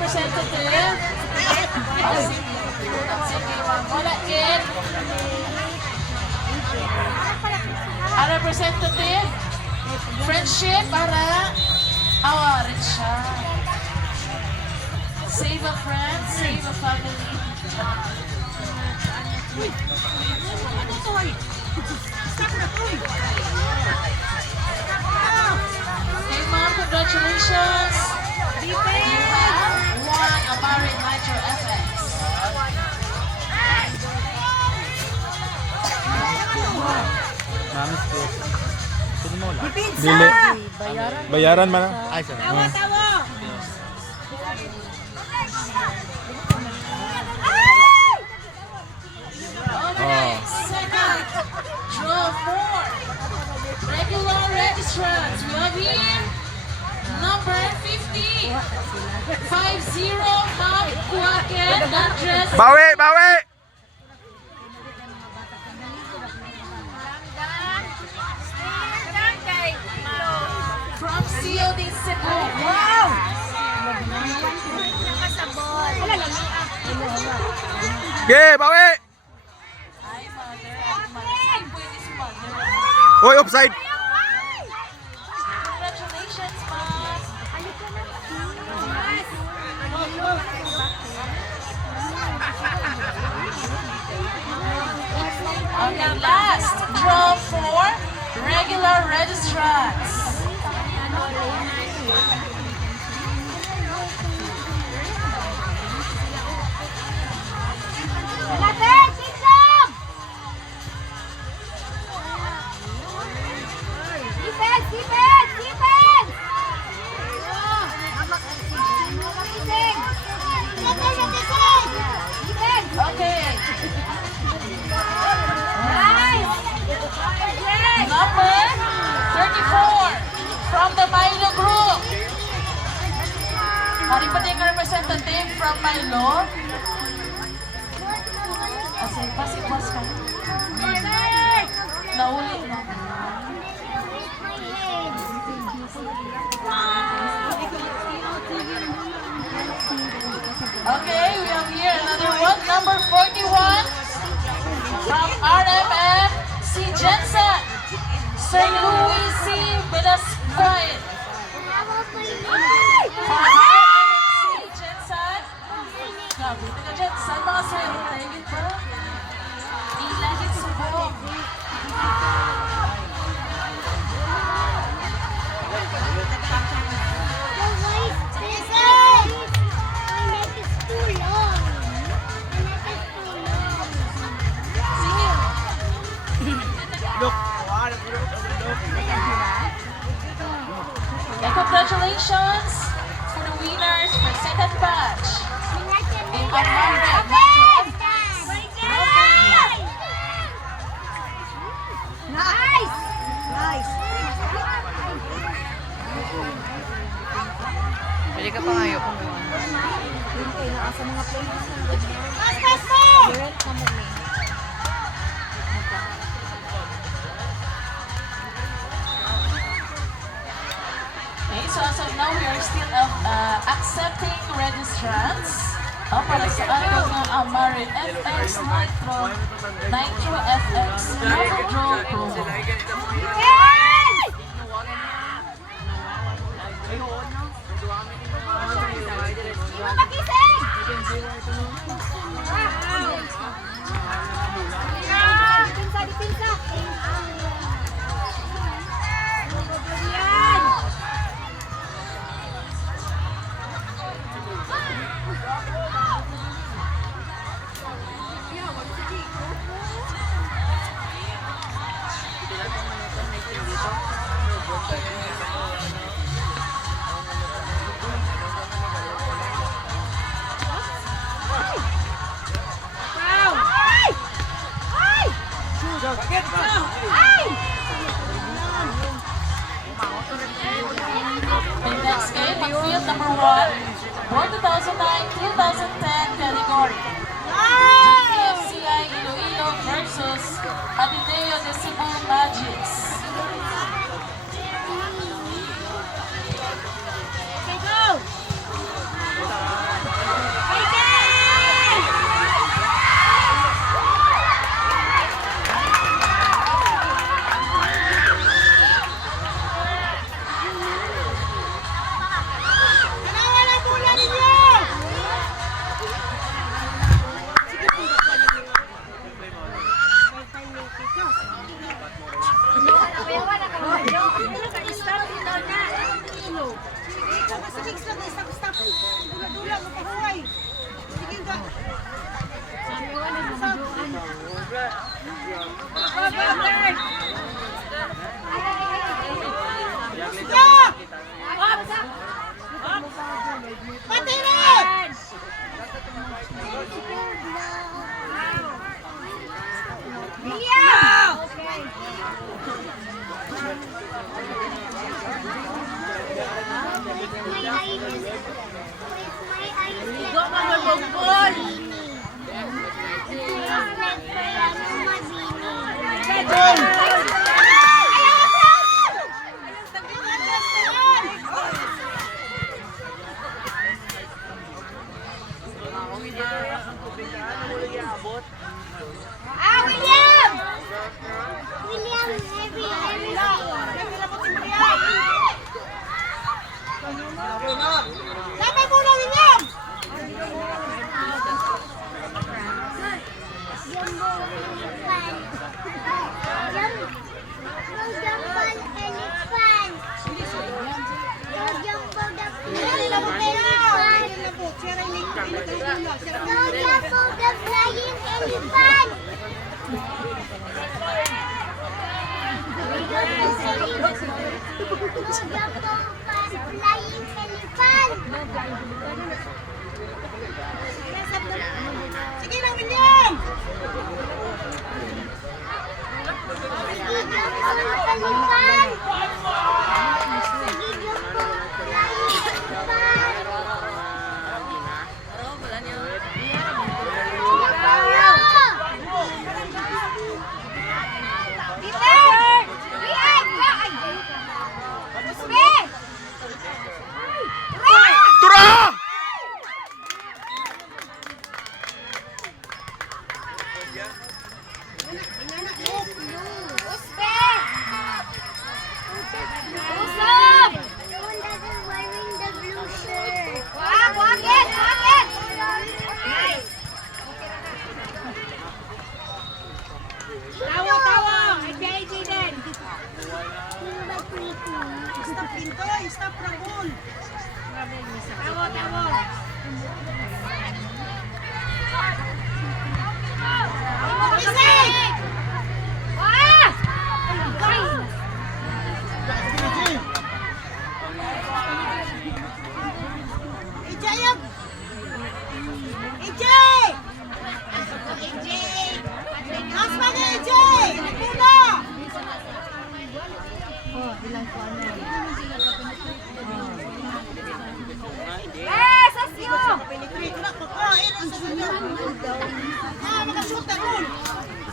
representative. Sige, wala kid. A representative. Friendship para awarin siya. Save a friend, save a family. Okay, mom, congratulations. You have won a Married Nitro FX. Mamis po. Sino mo lang? Pizza! Bayaran man. Ay, sorry. Tawa! Okay, second, draw 4. Regular registrants. We have here number 50. 50, Ma'am Kuaken, address. Bawi! Bawi! From COD Cebu. Wow! Okay, bawi! Ay, mother. Ay, pwede si mother. Hoy, offside! Congratulations, Ma'am. Okay, last. Draw 4. Regular registrants. Okay. Number 34 from the Milo group. Hari pa din representative from Milo. Asay pa si boss ka. Nauli na. Okay, we have here another one. Number 41 from RMF, si Jensen. Sir Louis C. Velasquez. From RMF, si Jensen. Grabe, taga Jensen, mga sir. Tahigit ba? Ilahit subok. And congratulations for the winners for second batch. In Amara, Nice! Nice! Pwede ka pa ngayon kung gawin. Yun kayo, nasa mga players. Pas! Direct na mo ni. okay, so as of now, we are still accepting registrants. Para sa ating Amara FX Nitro FX Number Draw Promo. Wow! William! William, heavy. Lapay muna, William! Flying elephant! Sige na, William! Tura! Stop pinto, stop rabon. Tawo.